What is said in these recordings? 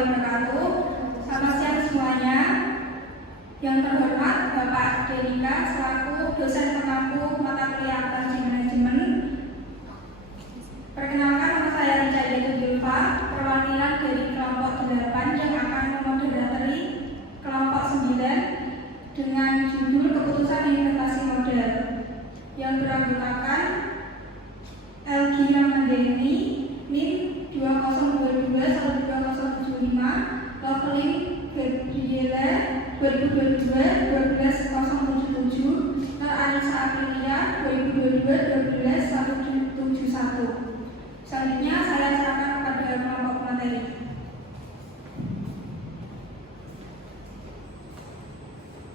warahmatullahi wabarakatuh. Selamat siang semuanya. Yang terhormat Bapak Denika selaku dosen pengampu mata kuliah akuntansi manajemen. Perkenalkan, nama saya Rica Yudhilfa, perwakilan dari kelompok 8 yang akan memoderateri kelompok 9 dengan judul keputusan investasi modal yang beranggotakan Elgi Ramadhani, NIM 2022-12075, Loveling Gabriela 2022-12077, Nur Anissa Aprilia 2022-12171. Selanjutnya saya serahkan kepada kelompok materi.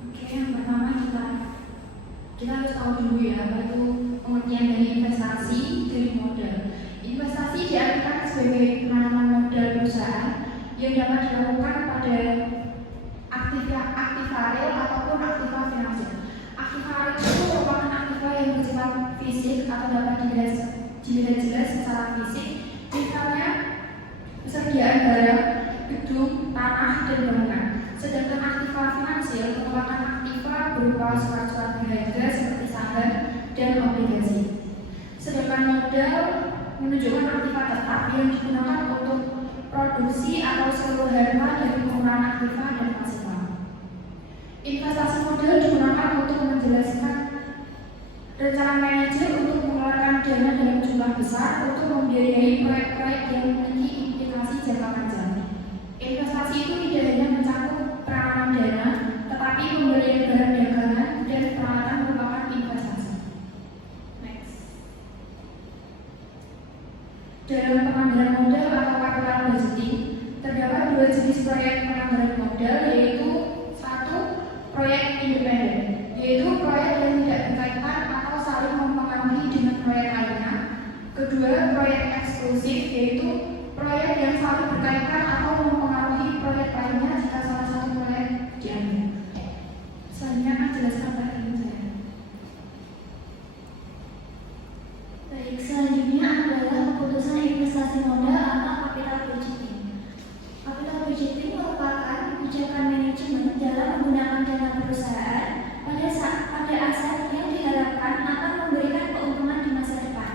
Oke, yang pertama kita harus tahu dulu ya apa itu pengertian dari investasi dari modal. Investasi diartikan sebagai penanaman modal perusahaan yang dapat dilakukan pada aktiva real ataupun aktiva finansial. Aktiva real itu merupakan aktiva yang bersifat fisik atau dapat dilihat jelas secara fisik, misalnya persediaan barang, gedung, tanah, dan bangunan. Sedangkan aktiva finansial merupakan aktiva berupa surat-surat berharga seperti saham dan obligasi. Sedangkan modal menunjukkan aktiva tetap yang digunakan untuk produksi atau seluruh harta dari penggunaan aktiva dan pasifa. Investasi modal digunakan untuk menjelaskan rencana manajer untuk mengeluarkan dana dalam jumlah besar untuk membiayai proyek-proyek yang memiliki implikasi jangka panjang. Investasi itu tidak hanya mencakup penanaman dana, tetapi pembelian barang dagangan dan peralatan merupakan investasi. Next. Dalam penganggaran modal atau capital budgeting, terdapat dua jenis proyek penganggaran modal, yaitu satu, proyek independen, yaitu proyek yang tidak berkaitan atau saling mempengaruhi dengan proyek lainnya. Kedua, proyek eksklusif, yaitu proyek yang saling berkaitan atau mempengaruhi proyek lainnya jika salah satu proyek diambil. Selanjutnya akan jelaskan bagian saya. Baik, selanjutnya adalah keputusan investasi modal atau capital budgeting. Capital budgeting merupakan kebijakan manajemen dalam menggunakan dana perusahaan pada aset yang diharapkan akan memberikan keuntungan di masa depan.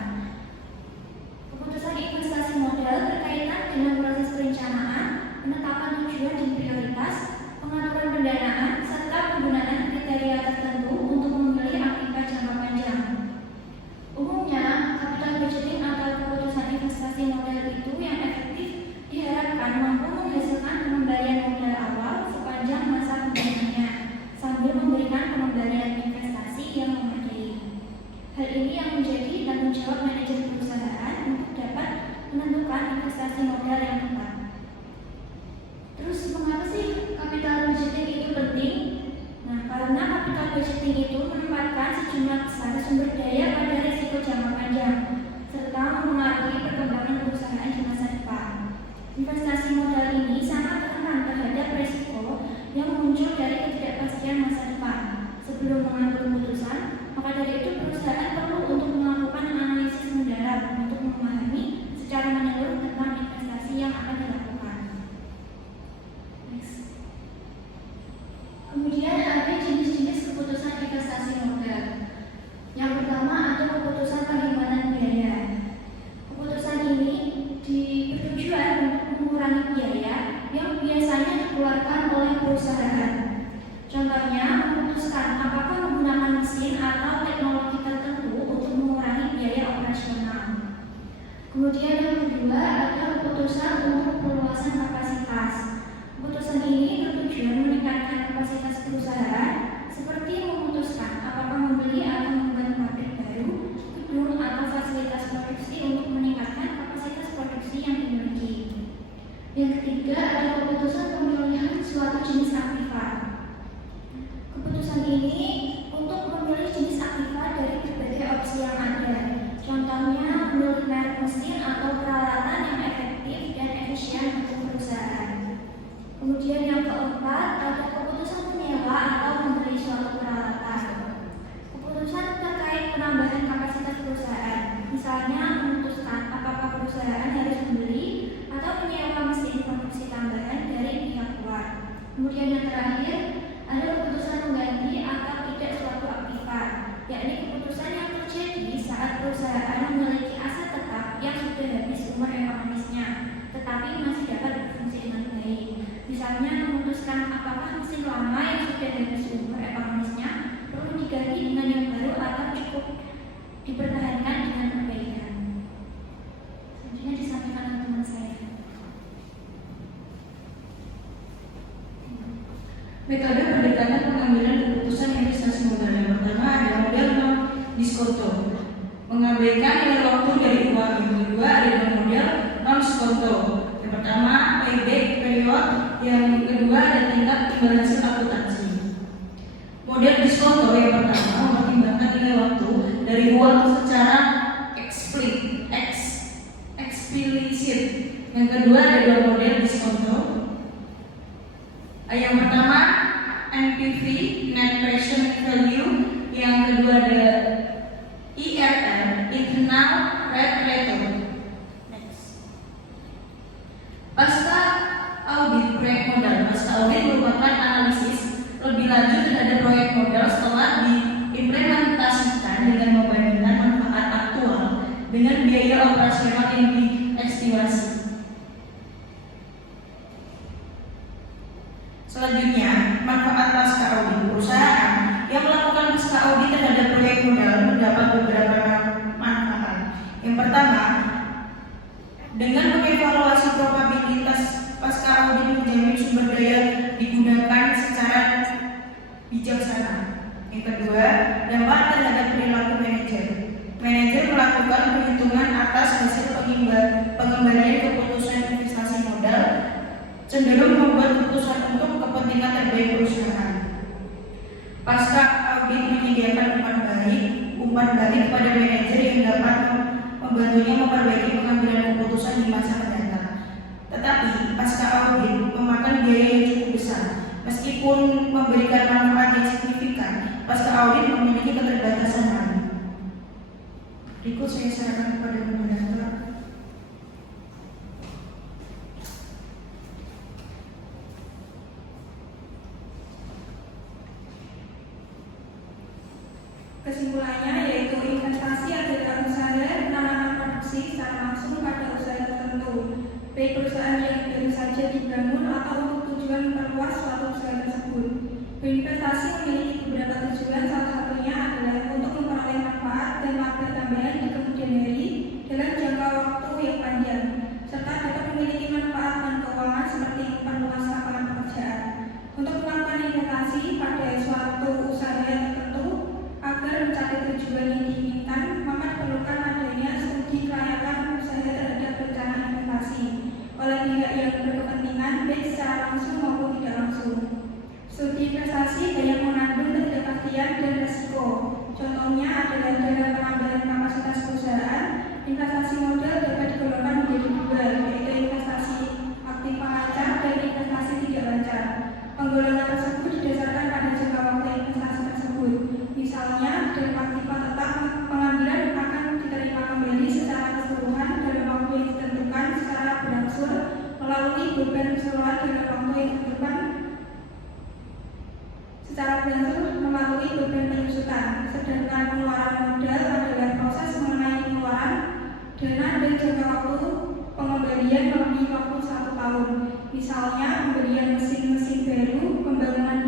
Keputusan investasi modal berkaitan dengan proses perencanaan, penetapan tujuan dan prioritas, pengaturan pendanaan, serta penggunaan kriteria tertentu untuk memilih aktiva jangka panjang. Umumnya, capital budgeting atau keputusan investasi modal itu yang efektif diharapkan mampu menghasilkan pengembalian modal awal sepanjang masa penggunaannya, sambil memberikan pengembalian investasi yang memadai. Hal ini yang menjadi tanggung jawab manajer perusahaan untuk dapat menentukan investasi modal yang tepat. Terus, mengapa sih capital budgeting itu penting? Nah, karena capital budgeting itu menempatkan sejumlah besar sumber daya pada risiko jangka panjang, serta mempengaruhi perkembangan perusahaan di masa depan. Investasi modal ini sangat rentan terhadap risiko yang muncul dari ketidakpastian masa depan. Sebelum mengambil keputusan, maka dari itu perusahaan perlu untuk melakukan analisis mendalam untuk memahami secara menyeluruh tentang investasi yang akan dilakukan. Next. Kemudian ada jenis-jenis keputusan investasi modal. Yang pertama ada keputusan penyimpanan biaya. Keputusan ini bertujuan untuk mengurangi biaya yang biasanya dikeluarkan oleh perusahaan. Contohnya, memutuskan apakah menggunakan mesin atau teknologi tertentu untuk mengurangi biaya operasional. Kemudian yang kedua ada keputusan untuk perluasan kapasitas. Keputusan ini bertujuan meningkatkan kapasitas perusahaan, seperti memutuskan apakah membeli atau membangun pabrik baru, gedung atau fasilitas produksi untuk meningkatkan kapasitas produksi yang dimiliki. Yang ketiga ada keputusan pemilihan suatu jenis aktiva. Keputusan ini untuk memilih jenis aktiva dari berbagai opsi yang ada. Contohnya memilih merek mesin atau peralatan yang efektif dan efisien untuk perusahaan. Kemudian yang keempat ada keputusan menyewa atau membeli suatu peralatan. Keputusan terkait penambahan kapasitas perusahaan, misalnya memutuskan apakah perusahaan harus membeli atau menyewa mesin produksi tambahan Metode pendekatan pengambilan keputusan investasi modal yang pertama adalah model non-diskonto, mengabaikan nilai waktu dari uang. Yang kedua adalah model non-diskonto. Yang pertama payback period, yang kedua ada tingkat imbal hasil akuntansi. Model diskonto yang pertama mempertimbangkan nilai waktu dari uang secara eksplisit. Yang kedua ada dua model diskonto. Yang pertama NPV, Net Present Value. Yang kedua ada IRR, Internal Rate Return. Next. Pasca audit proyek modal. Pasca audit merupakan analisis lebih lanjut terhadap proyek modal setelah diimplementasikan dengan membandingkan manfaat aktual dengan biaya operasional yang diestimasi. Selanjutnya, manfaat pasca audit. Perusahaan yang melakukan pasca audit terhadap proyek modal mendapat beberapa manfaat. Yang pertama, dengan mengevaluasi probabilitas pasca audit menjamin sumber daya digunakan secara bijaksana. Yang kedua, dampak terhadap perilaku manajer. Manajer melakukan perhitungan atas hasil pengembalian keputusan investasi modal, cenderung membuat keputusan untuk kepentingan terbaik perusahaan. Pasca audit menyediakan umpan balik kepada manajer yang dapat membantunya memperbaiki pengambilan keputusan di masa mendatang. Tetapi pasca audit memakan biaya yang cukup besar. Meskipun memberikan manfaat yang signifikan, pasca audit memiliki keterbatasan lain. Berikut saya serahkan kepada moderator. Kesimpulannya yaitu investasi adalah usaha penanaman produksi secara langsung pada usaha tertentu, baik perusahaan yang baru saja dibangun atau untuk tujuan memperluas suatu usaha tersebut. Berinvestasi memiliki beberapa tujuan, salah satunya adalah untuk memperoleh manfaat dan laba tambahan di kemudian hari dalam jangka waktu yang panjang, serta dapat memiliki manfaat dan keuangan seperti memperluas lapangan pekerjaan. Untuk melakukan investasi pada suatu usaha tertentu agar mencapai tujuan yang diinginkan, maka diperlukan adanya studi kelayakan usaha terhadap rencana investasi oleh pihak yang berkepentingan, baik secara langsung maupun tidak langsung. Studi investasi banyak mengandung ketidakpastian dan risiko. Contohnya adalah dalam penambahan kapasitas perusahaan, investasi modal dapat digolongkan menjadi dua, yaitu investasi aktif lancar dan investasi tidak lancar. Penggolongan tersebut didasarkan pada jangka waktu investasi tersebut. Misalnya, dalam aktiva tetap pengambilan akan diterima kembali secara keseluruhan dalam waktu yang ditentukan secara berangsur melalui beban keseluruhan dalam waktu yang ditentukan secara berangsur melalui beban penyusutan. Sedangkan pengeluaran modal adalah proses mengenai pengeluaran dana dan jangka waktu pengembalian melalui waktu 1 tahun. Misalnya, pembelian mesin-mesin baru, pembangunan